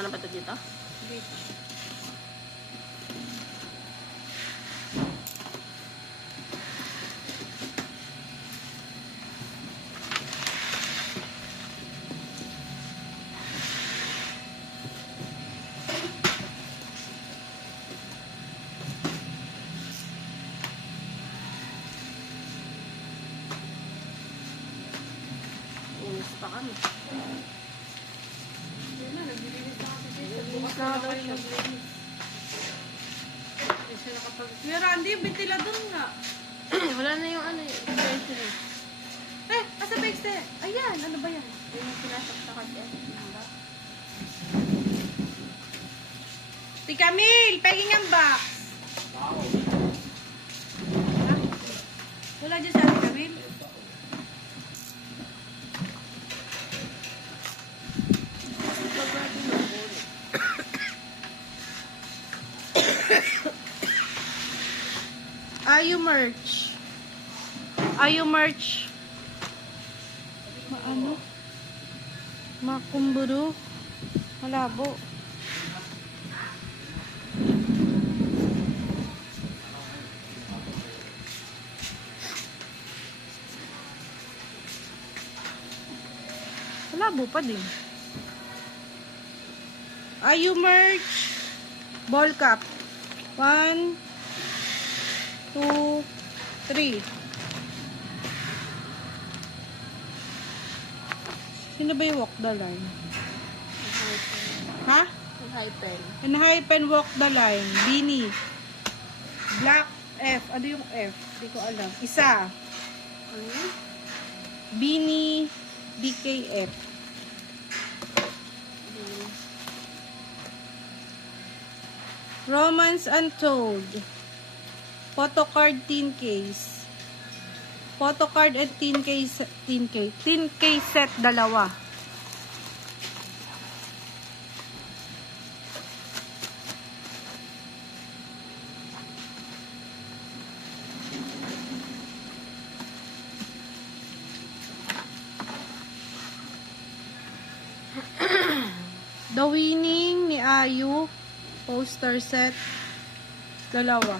Kasama na ba ito dito? Dito. Inis pa kami. Yun na, naglilinis na kasi siya. Bukas na na daw kayo siya. naglilinis. Hindi siya nakapag... Kuya Randy, yung ventilador nga. Wala na yung ano, yung extension eh. Asa ba extension? Ayan, ano ba yan? Yung pinasok sa kanya. Diba? Si Camille, pegging ang box. Ha? Wala dyan sa atin, Camille? Ayu merch. Ayu merch. Ano? Makumburu. Malabo. Malabo pa din. Ayu merch. Ball cap. 1, 2, 3. Sino ba yung walk the line? Ha? Yung high pen. And hyphen walk the line. Bini. Black F. Ano yung F? Hindi ko alam. Isa. Ano yun? Bini DKF. Romance Untold. Photocard tin case. Photocard and tin case set dalawa. The Winning ni Ayu poster set dalawa.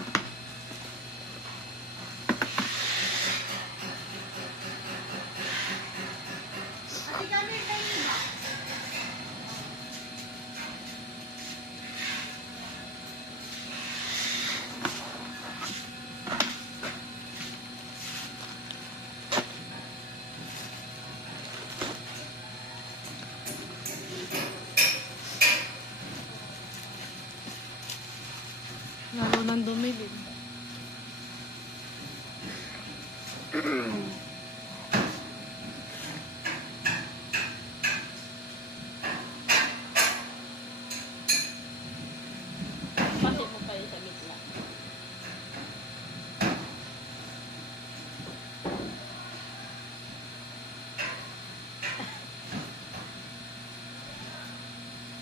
Ate Camille, pegging box. Lalo nang dumilin. Pati mo pa yung sa gitna.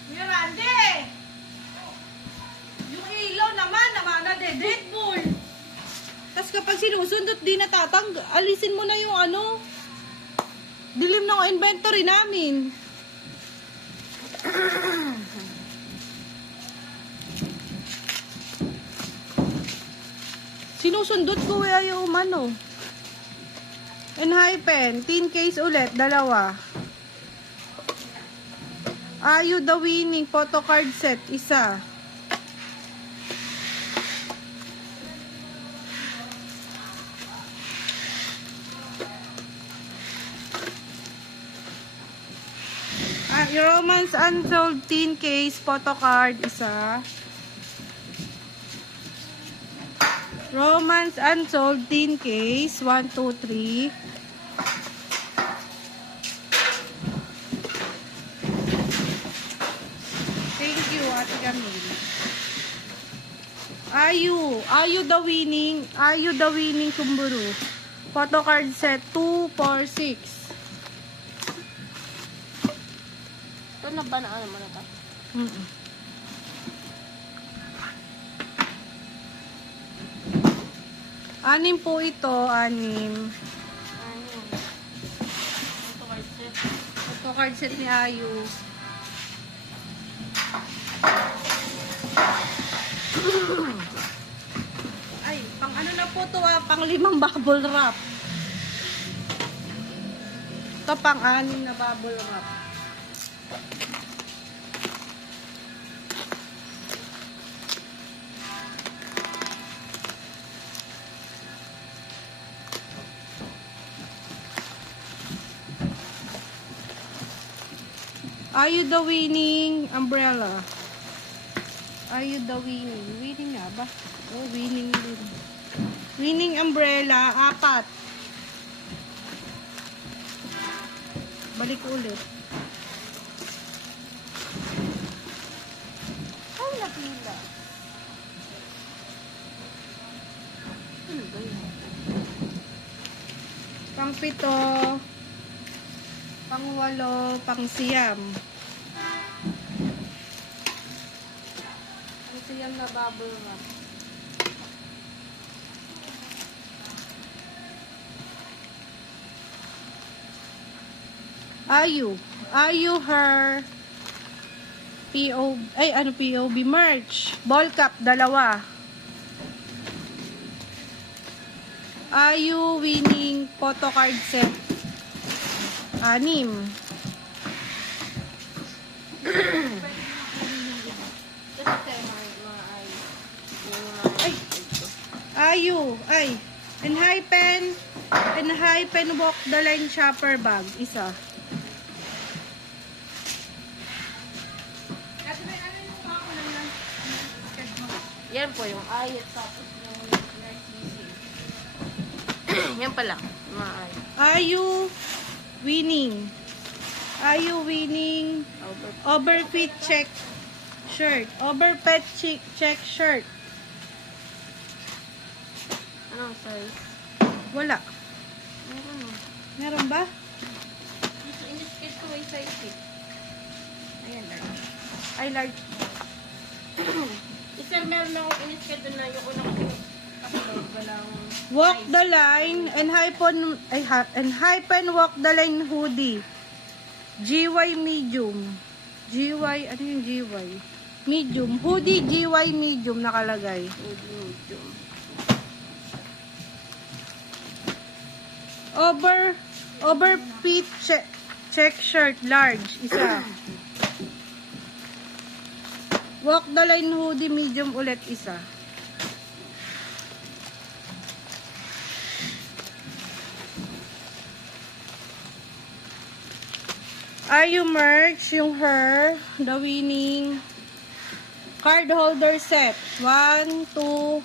Kuya Randy! Yung ilaw naman na Red Bull. Tapos kapag sinusundot di natatang, alisin mo na yung ano. Dilim ng inventory namin. Sinusundot ko yung ano. And hyphen, tin case ulit, dalawa. Ayu the Winning photocard set, isa. Romance Untold tin case photocard, isa. Romance Untold tin case 1, 2, 3. Thank you, Ate Camille. Ayu the Winning kumburu. Photocard set 2, 4, 6. Ito na ba na ano mo na ito? Anim po ito, anim. Ayun. Ito card set. Photocard set ni Ayu. Ay, pang ano na po to pang 5 bubble wrap. Ito pang 6 na bubble wrap. Are you the winning umbrella? Are you the winning? Winning nga ba? Oh, winning din. Winning umbrella, 4. Balik ulit. Ay, napila. Ano ba yun? Pang 7, pang 8, pang 9. Pang 9 na bubble wrap. Are you her PO, ay ano POB merch? Ball cap, 2. Are you winning photo card set? 6. Kasi mga ay. Yung mga Ay. And high pen walk the line shopper bag, 1. Yan po yung ayat tapos yung narcissism. Yan pala. Mga ay. Are you winning? Overfit check shirt? Overfit check shirt? Anong size? Wala. Meron o. Meron ba? In-sketch ko may size eh. Ayan lang. Ay, large. Isa meron na akong in-sketch doon na yung una kasi walang Walk the line and hypen walk the line hoodie. GY medium. GY, ano yung GY? Medium. Hoodie GY medium nakalagay. medium. Overfit check shirt large, 1. Walk the line hoodie medium ulit, 1. Are you merch yung her the winning card holder set? 1, 2,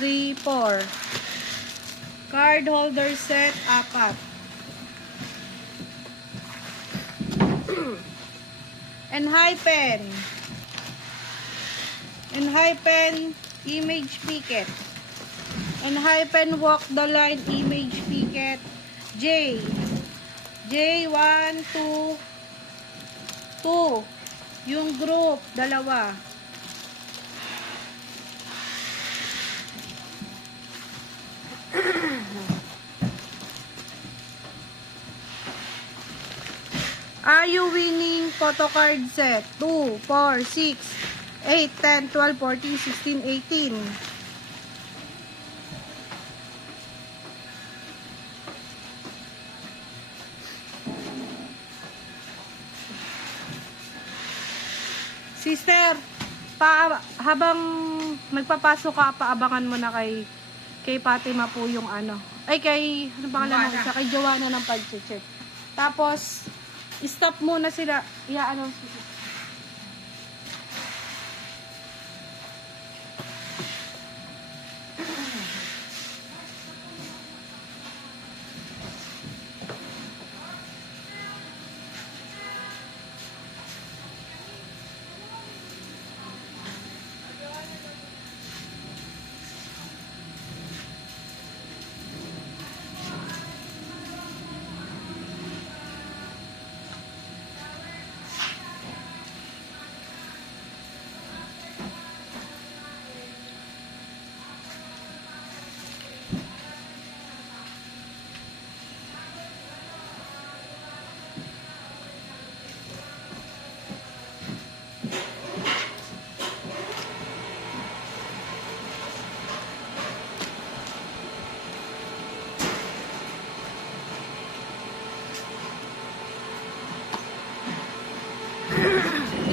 3, 4. Card holder set, 4. And hypen image picket. And hypen walk the line image picket. J 1, 2, 2. Yung group, 2. Are you winning photo card set? 2, 4, 6, 8, 10, 12, 14, 16, 18. Sister, habang nagpapasok ka, paabangan mo na kay Fatima po yung ano. Ay, ano pangalan mo? Kay Joanna ng pag-check. Tapos, stop muna sila. I-announce mo.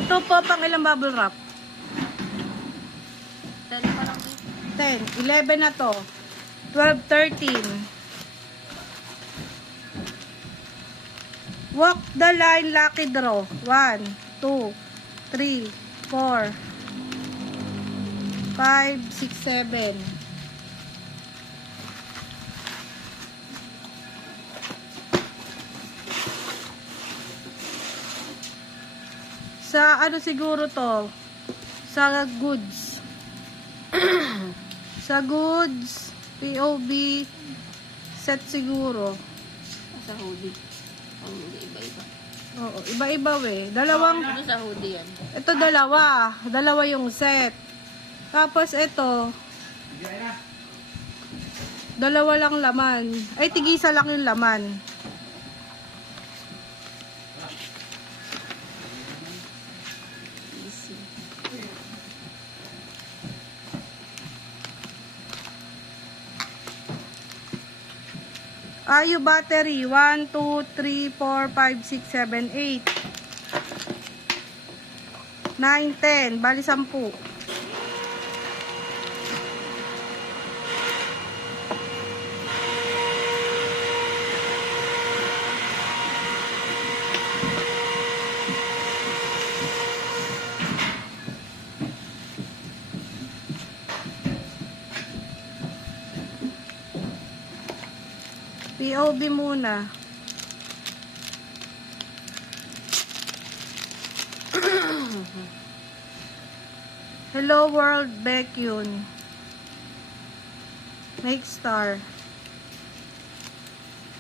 Ito po, pang ilang bubble wrap? 10 pa lang. 10. 11 na to. 12, 13. Walk the line, lucky draw. 1, 2, 3, 4, 5, 6, 7. Sa ano siguro to? Sa goods. Sa goods, POB, set siguro. Sa hoodie. Ang iba-iba. Oo, iba-iba we. Dalawang, Ano sa hoodie yan? ito dalawa. Dalawa yung set. Tapos ito, dalawa lang laman. Ay, tigisa lang yung laman. Easy. Ayu battery, 1, 2, 3, 4, 5, 6, 7, 8. 9, 10. Bali 10. POB muna. Hello World Baekhyun. Make star.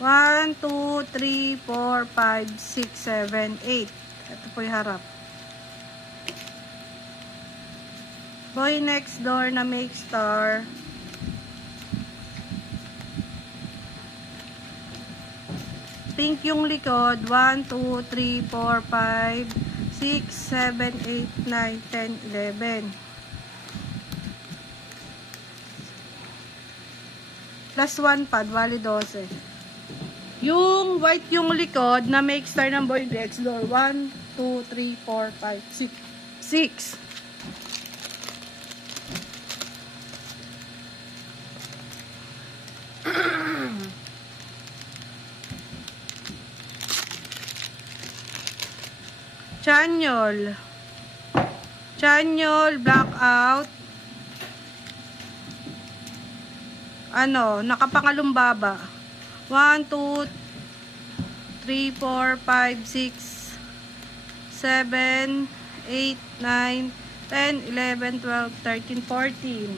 1, 2, 3, 4, 5, 6, 7, 8. Ito po yung harap. Boy next door na make star. Pink yung likod. 1, 2, 3, 4, 5, 6, 7, 8, 9, 10, 11. Plus 1 pa, bali 12. Yung white yung likod na make star ng boy next door. 1, 2, 3, 4, 5, 6. 6. Chanyol. Chanyol, blackout. Ano, nakapangalumbaba. 1, 2, 3, 4, 5, 6, 7, 8, 9, 10, 11, 12, 13, 14.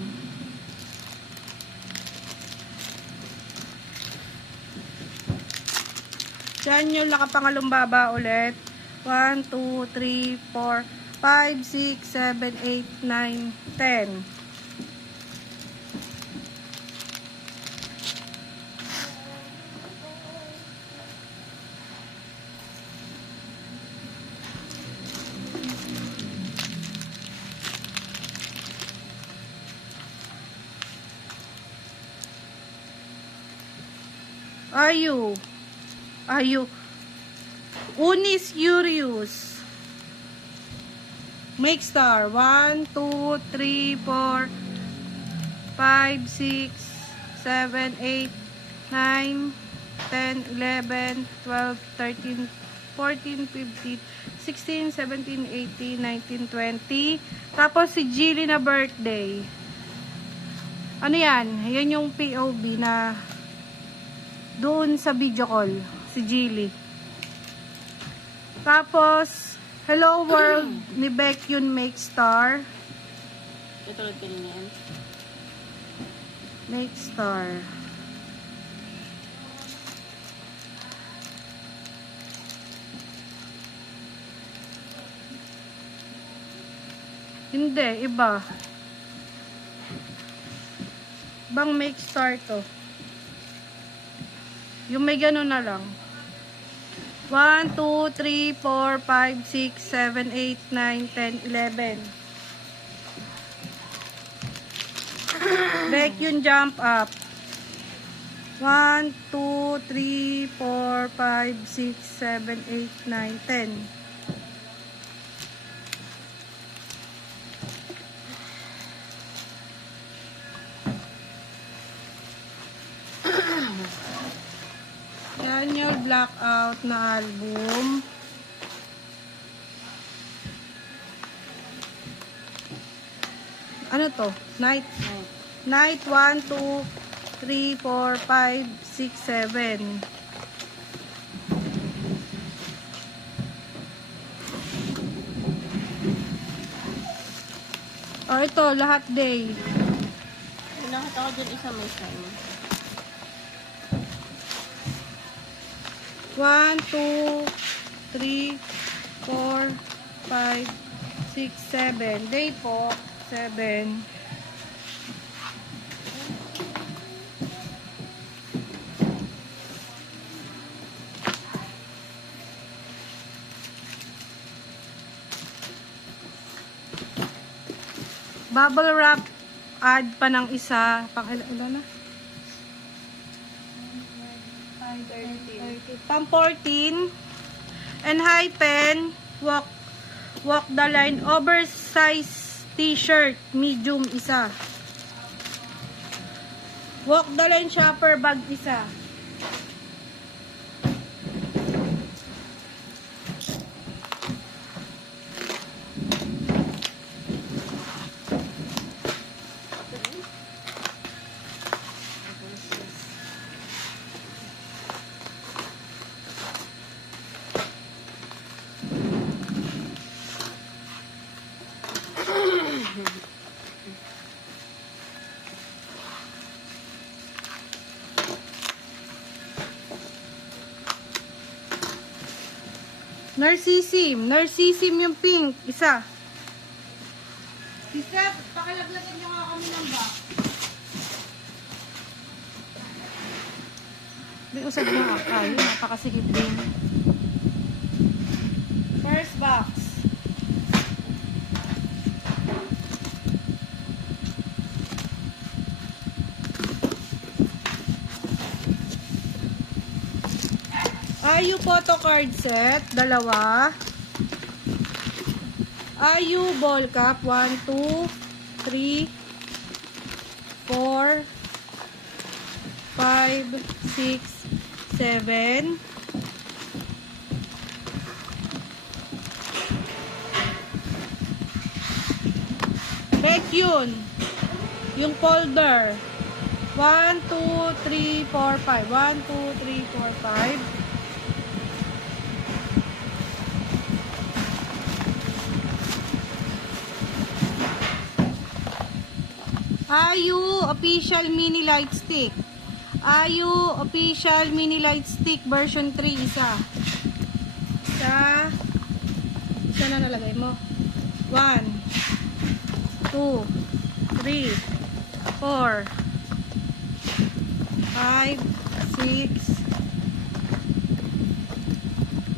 Chanyol, nakapangalumbaba ulit. 1, 2, 3, 4, 5, 6, 7, 8, 9, 10. Are you Unis Curious. Make star. 1, 2, 3, 4, 5, 6, 7, 8, 9, 10, 11, 12, 13, 14, 15, 16, 17, 18, 19, 20. Tapos si Jilly na birthday. Ano yan? Yan yung POB na doon sa video call. Si Jilly. Tapos, Hello World ni Baekhyun Make Star. Katulad kanina yan. Make Star. Hindi, iba. Bang Make Star to. Yung may gano'n na lang. 1, 2, 3, 4, 5, 6, 7, 8, 9, 10, 11. Baekhyun jump up. 1, 2, 3, 4, 5, 6, 7, 8, 9, 10. blackout na album. Ano to? Night. Night 1, 2, 3, 4, 5, 6, 7. Oh, ito, lahat day. Nakita ko dyan isa may sign. 1, 2, 3, 4, 5, 6, 7. Day po, 7. Bubble wrap, add pa ng isa. Pang ilan na? 30. Pang 14. And high pen, walk the line. Oversized t-shirt, medium isa. Walk the line shopper bag isa. Narcissism yung pink, isa. Si Seth, pakilaglagan nyo nga kami ng box. May usad na nga kayo, napakasigip din. First box. Ayu photo card set, dalawa. Ayu ball cap, 1, 2, 3, 4, 5, 6, 7. Recune, yung folder. 1, 2, 3, 4, 5. 1, 2, 3, 4, 5. Ayu official mini light stick. Ayu official mini light stick version 3 isa. Isa na nalagay mo. 1, 2, 3, 4, 5, 6,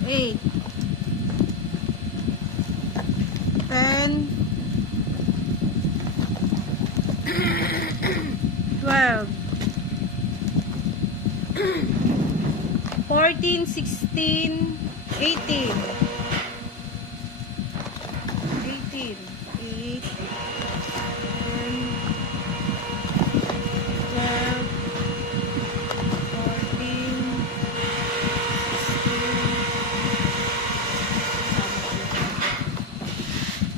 8, 10, 12, 14, 16, 18, 8, 10, 12, 14,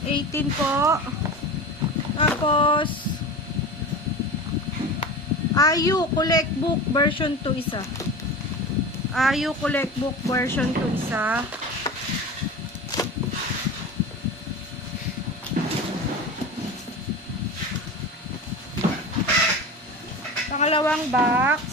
16, 18 po. Tapos Ayu Collect Book version 2 isa. Ayu Collect Book version 2 isa. Pangalawang box.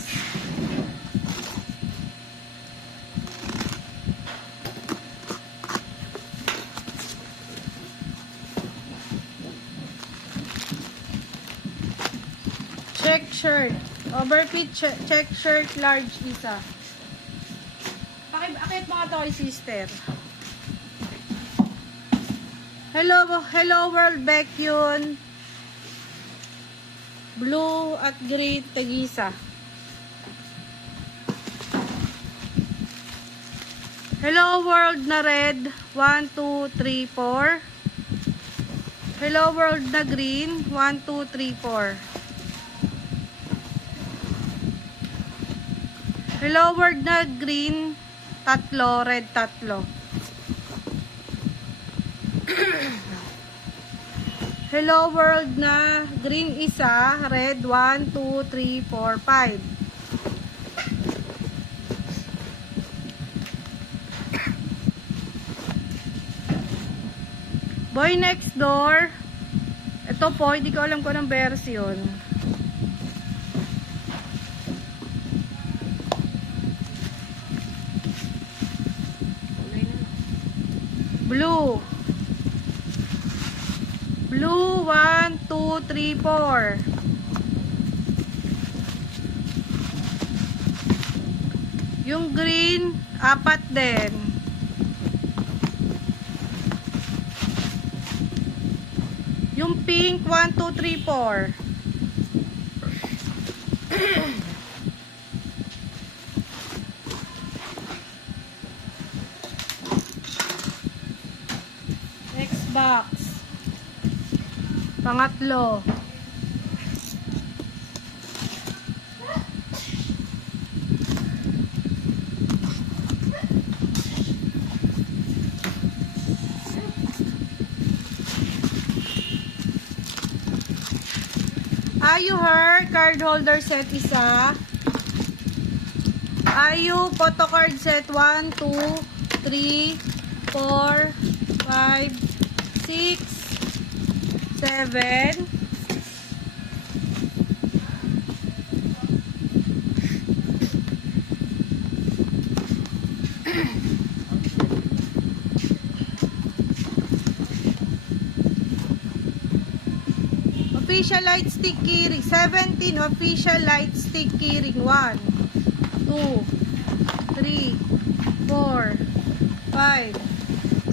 Check shirt. Overfit check shirt large isa. Pakibakit mga to kay sister. Hello World Vacuum. Blue at green tagisa. Hello World na red. 1, 2, 3, 4. Hello World na green. 1, 2, 3, 4. Hello World na green, Tatlo, red tatlo. Hello world na green isa, red 1, 2, 3, 4, 5. Boy next door. Ito po, hindi ko alam kung anong version. Blue. Blue, 1, 2, 3, 4. Yung green, 4 din. Yung pink, 1, 2, 3, 4. Next box. Pangatlo. Ayu her card holder set isa. Ayu photo card set 1, 2, 3, 4, 5, 6, 7. Official light stick keyring 17. Official light stick keyring 1, 2, 3, 4, 5,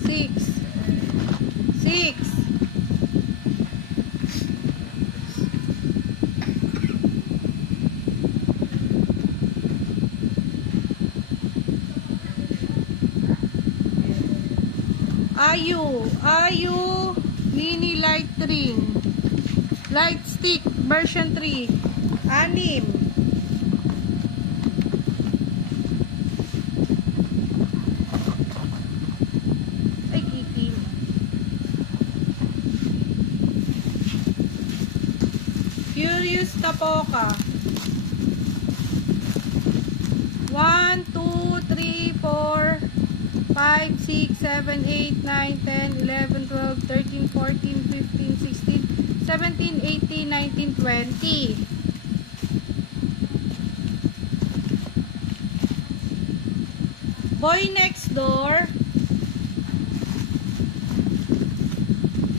6, 6. Ayu mini light ring light stick version 3 6. Ay kitim. Curious Tapoka 1, 2, 3, 4, 5, 6, 7, 8, 9, 10, 11, 12, 13, 14, 15, 16, 17, 18, 19, 20. Boy next door.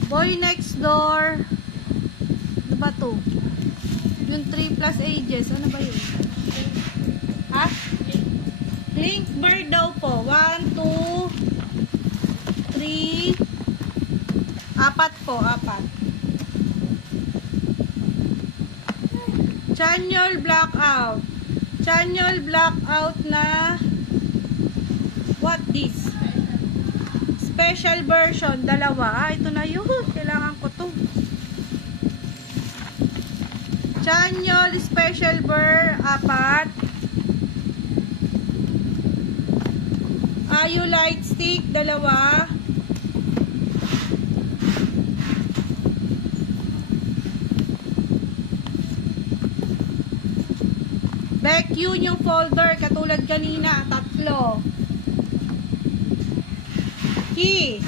Boy next door. Ano ba to? Yung 3 plus ages. Ano ba yun? Ha? Link bird daw po. 1, 2, 3, 4 po. 4. Channel blackout. Channel blackout na what this? Special version. 2. Ito na yun. Kailangan ko to. Channel special 4. Ayu light stick 2. Vacuum yung folder katulad kanina 3. Key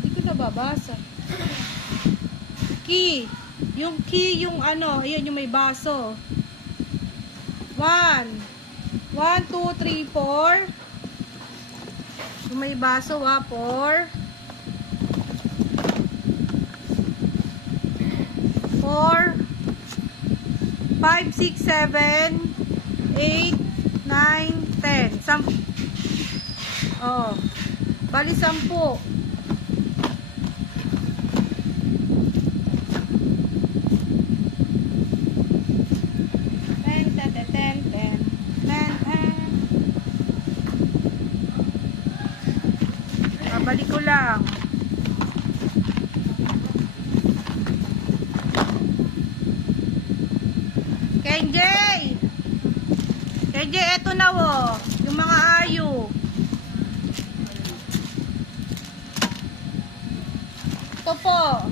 hindi ko nababasa. Key yung ano, ayan yung may baso. 1, 2, 3, 4. Yung may baso 4. 4, 5, 6, 7, 8, 9, 10. Oh. Bali 10. Balik ko lang. Kenjay! JJ, eto na wo. Yung mga ayu. Ito po.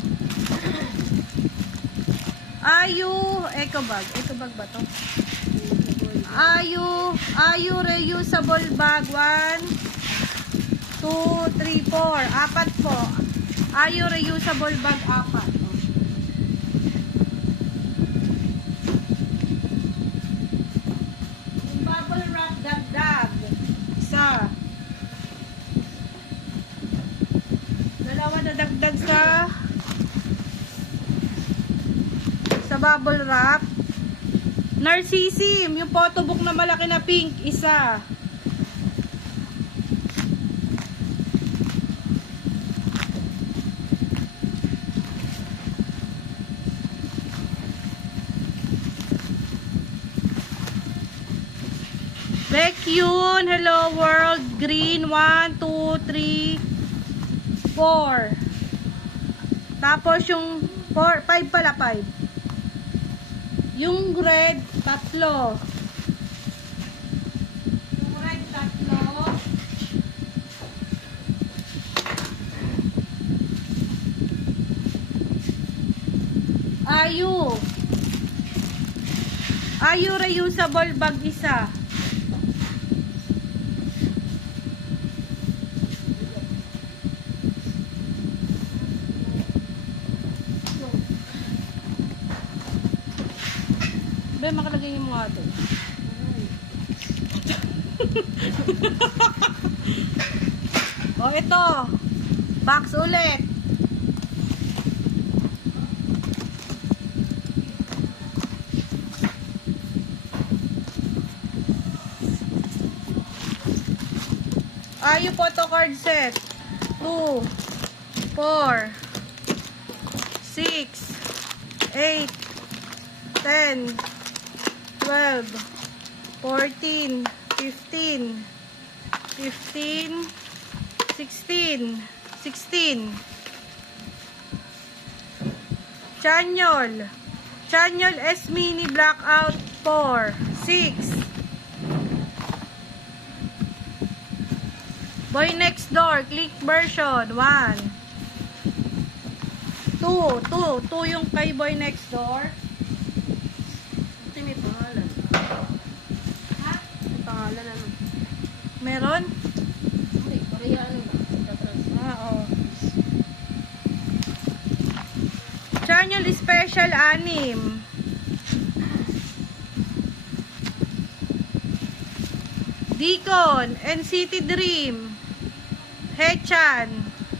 Ayu, eco bag. Eco bag ba to? Ayu reusable bag. 1, 2, 3, 4. Apat po. Ayu reusable bag, apat. Yung bubble wrap, dagdag. Isa. Dalawa na dagdag sa bubble wrap. Narcissism, yung photobook na malaki na pink, isa. Becune, Hello World, green, 1, 2, 3, 4. Tapos yung 4, 5 pala, 5. Yung red, 3. Yung red, 3. Ayu reusable bag, isa. Be, makalagay yung mga ito. O, ito. Box ulit. Ayu photocard set. 2, 4, 6, 8, 10, 12, 14, 15, 16, 16. Chanyol S Mini Blackout 4, 6. Boy Next Door Click version 1, 2 yung kay Boy Next Door. Ito may pangalan. Ha? May pangalan ano? Meron? Ay, Koreano. Oo. Channel Special 6. Deacon, NCT Dream, Hechan,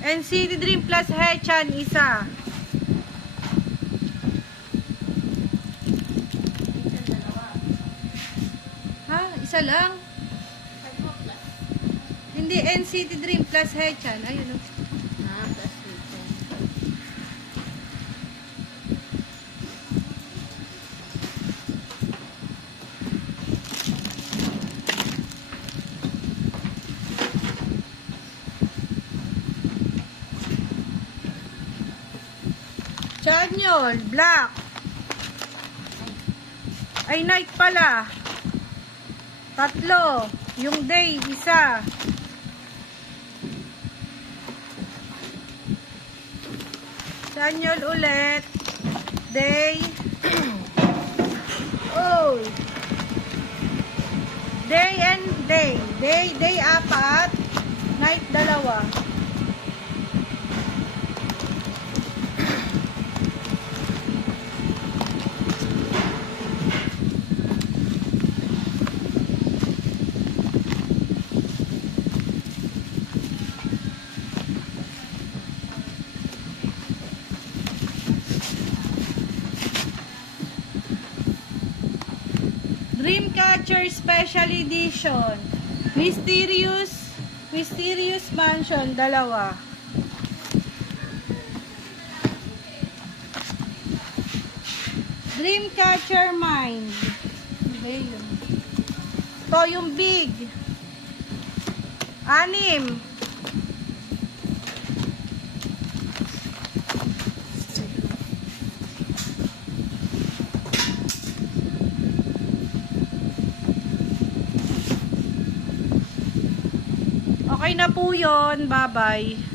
NCT Dream plus Hechan, isa. Ha? Isa lang? Hindi, NCT Dream plus Hechan. Ayun o. Ah, plus Hechan. Chanyol, black. Ay, night pala. 3. Yung day, isa. Chanyol ulit. Day. Oh. Day and day. Day 4. Night 2. Dreamcatcher Special Edition. Mysterious Mansion, 2. Dreamcatcher Mind. Okay, yun. Ito yung big. 6. Okay na po yun. Bye-bye.